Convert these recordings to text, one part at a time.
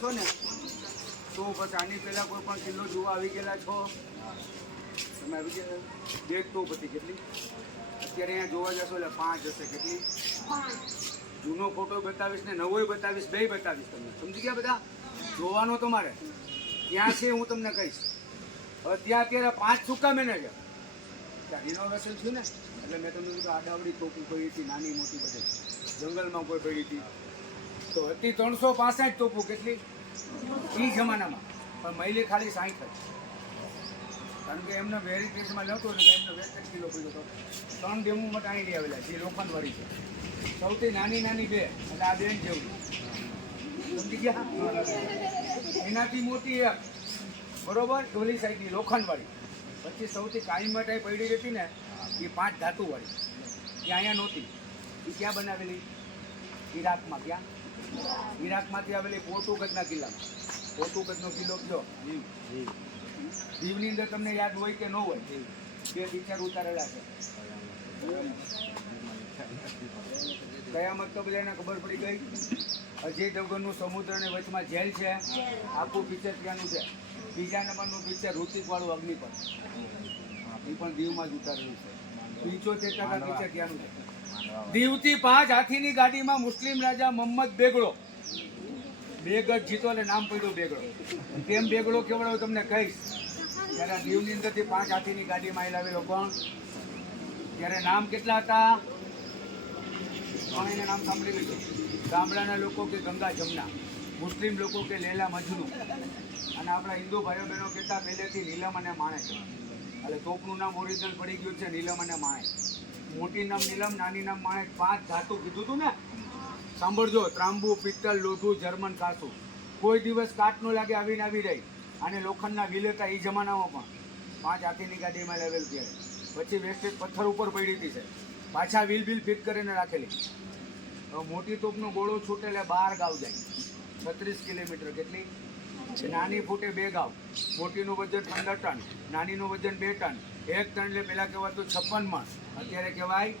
છો ને તો બસ આની પહેલા કોઈ પણ કિલ્લો જોવા આવી ગયેલા છો? તમે આવી ગયા? બે તો પછી કેટલી અત્યારે અહીંયા જોવા જશો એટલે 5 હશે. કેટલી? 5. જૂનો ફોટો બતાવીશ ને નવોય બતાવીશ, બે બતાવીશ. તમને સમજી ગયા? બધા જોવાનો તમારે ક્યાં છે હું તમને કહીશ. હવે ત્યાં અત્યારે 5 સૂકા મેનેજર ત્યાં રિનોવેશન થયું ને એટલે મેં તમને કીધું આડાવડી તોપી પડી હતી, નાની મોટી બધે જંગલમાં કોઈ પડી હતી તો હતી 365 તોપું. કેટલી? એ જમાનામાં. પણ મહિલી ખાલી 60 જ. કારણ કે એમને વેરી કેસમાં નહોતું એટલે એમને 62 કિલો પીધો હતો. 3 ડેમો મટાણી લઈ આવેલા જે લોખંડવાળી છે. સૌથી નાની નાની 2 એટલે આ બેન જેવું. સમજી ગયા? એનાથી મોટી એક બરોબર ડોલી સાઈડની લોખંડવાળી. પછી સૌથી કાયમ માટે પડી હતી ને એ 5 ધાતુવાળી. એ અહીંયા નહોતી. એ ક્યાં બનાવેલી? ઈરાકમાં. ક્યાં? ઈરાકમાંથી આવેલી પોર્ટુગલના કિલ્લામાં. પોર્ટુગલનો કિલ્લો કયો? દીવની અંદર તમને યાદ હોય કે ન હોય? 2 પિક્ચર ઉતારેલા છે. કયામત તો બધાને ખબર પડી ગઈ. અજય દેવગનનું સમુદ્રની વચમાં જેલ છે, આખું પિક્ચર ત્યાંનું છે. બીજા નંબરનું પિક્ચર ઋતિકવાળું અગ્નિપથ, એ પણ દીવમાં જ ઉતારેલું છે. 75% પિક્ચર ત્યાંનું છે. દીવથી 5 હાથીની ગાડીમાં મુસ્લિમ રાજા મોહમ્મદ બેગડો 2 ગજ જીતો એટલે નામ પડ્યું બેગડો. તેમ બેગડો કેવડાવ તમને કહીશ. ત્યારે દીવની અંદરથી 5 હાથીની ગાડીમાં આવેલો કોણ? ત્યારે નામ કેટલા હતા? એને નામ સાંભળી લીધું. ગામડાના લોકો કે ગંગા જમના, મુસ્લિમ લોકો કે લેલા મજનુ, અને આપણા હિન્દુ ભાઈઓ બહેનો કહેતા પહેલેથી નીલમ અને માણેક. એટલે તોપનું નામ ઓરિજિનલ પડી ગયું છે નીલમ અને માણેક. મોટી નામ નીલમ, નાની નામ માણેક. 5 ધાતુ કીધું હતું ને. સાંભળજો, ત્રાંબુ, પિત્તલ, લોઢું, જર્મન કાસું. કોઈ દિવસ કાટ ન લાગે, આવીને આવી રહી. અને લોખંડના વ્હીલ હતા એ જમાનામાં પણ. 5 હાથીની ગાડીમાં લેવેલ ત્યારે. પછી વેસ્ટેજ પથ્થર ઉપર પડી હતી છે. પાછા વ્હીલ બિલ ફિટ કરીને રાખેલી. મોટી તોપનો ગોળો છૂટે એટલે 12 ગાવ જાય. 36 કિલોમીટર. કેટલી? નાની ફૂટે 2 ગાવ. મોટીનું વજન 15 ટન, નાનીનું વજન 2 ટન. 1 ટન એટલે પહેલાં કહેવાતું 56 મણ, અત્યારે કહેવાય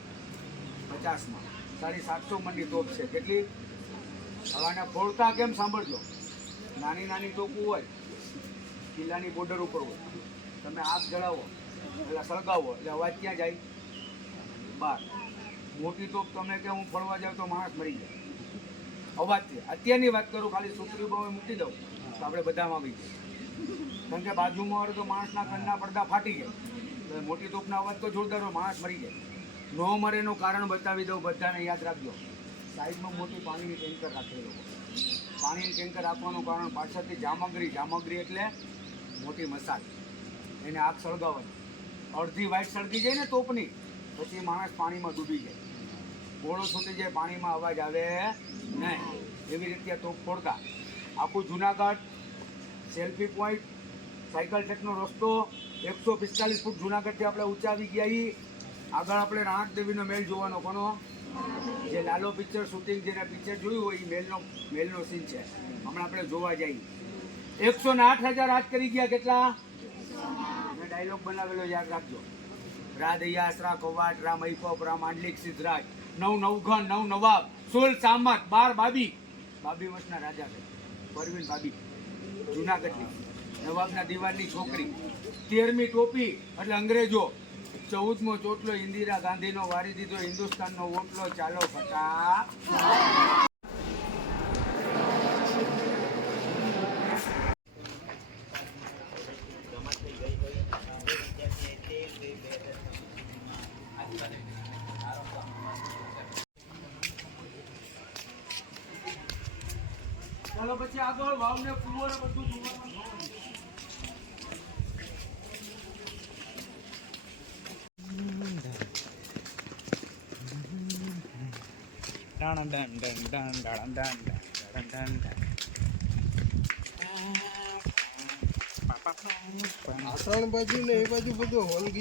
50 મણ. 750 મણની તોપ છે. કેટલી? હવાના ફોડતા કેમ સાંભળજો. નાની નાની તોપું હોય, કિલ્લાની બોર્ડર ઉપર હોય. તમે આગ જળાવો એટલે સળગાવો એટલે અવાજ ક્યાં જાય? બહાર. મોટી તોપ તમે કે હું ફળવા જાઉં તો માણસ મરી જાય અવાજથી. અત્યારની વાત કરું, ખાલી સુતરી બહુ મૂકી દઉં તો આપણે બધામાં આવી જાય. કારણ કે બાજુમાં હોય તો માણસના કણના પડદા ફાટી જાય. તો મોટી તોપના અવાજ તો જોરદાર હોય, માણસ મરી જાય. ન મરેનું કારણ બતાવી દઉં, બધાને યાદ રાખજો. સાઈડમાં મોટી પાણીની ટેન્કર રાખેલી લોકો. પાણીની ટેન્કર રાખવાનું કારણ પાછળથી જામગરી એટલે મોટી મસાલ. એને આગ સળગાવવાની. અડધી વાઇટ સળગી જાય ને તોપની, પછી માણસ પાણીમાં ડૂબી જાય. ગોળો છૂટી જાય, પાણીમાં અવાજ આવે નહીં. એવી રીતે તોપ ફોડતા. આખું Junagadh selfie point, cycle techno રસ્તો, 145 ફૂટ જુનાગઢથી આપણે ઊંચા આવી ગયા. એ આગળ આપણે રાણક દેવીનો મેલ જોવાનો. કોનો? જે લાલો પિક્ચર શૂટિંગ, જેને પિક્ચર જોયું હોય એ મેલનો સીન છે. હમણાં આપણે જોવા જઈએ. 108,000 હાથ કરી ગયા. કેટલા? મેં ડાયલોગ બનાવેલો, યાદ રાખજો. રાધયાસરા કવાટ, રામ ઐફફ, રામ આંડલિક સિદ્ધરાજ, 9 નવઘન, 9 નવાબ, 16 સામત, 12 બાબી. બાબી વંશના રાજા છે પરવીન બાબી, જુનાગઢની નવાબના દીવાનની છોકરી. 13મી ટોપી એટલે અંગ્રેજો. 14મો ચોટલો ઇન્દિરા ગાંધીનો, વારી દીધો હિન્દુસ્તાનનો ઓટલો. ચાલો ફટા. ચાલો પછી આગળ વાવને કુવો ને બધું જોવાનું. આસણ બાજુ ને એ બાજુ બધું હોલગી